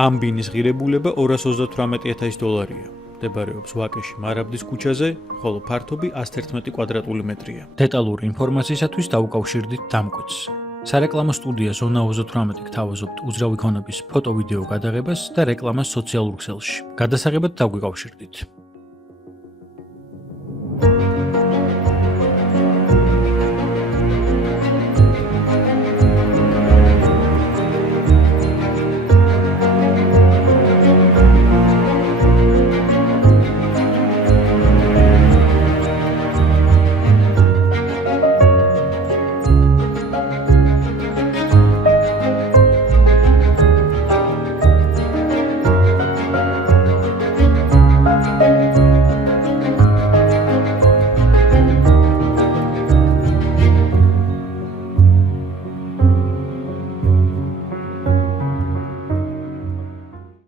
ამ ბინის ღირებულება $238,000. მდებარეობს ვაკეში მარაბდის ქუჩაზე, ხოლო ფართობი 111 კვადრატული მეტრია. დეტალური ინფორმაციისათვის დაუკავშირდით დამკვეთს. სარეკლამო სტუდია ზონა 38 გთავაზობთ უძრავი ქონების ფოტო-ვიდეო გადაღებას და რეკლამას სოციალურ ქსელში. გადასაღებად დაგვიკავშირდით.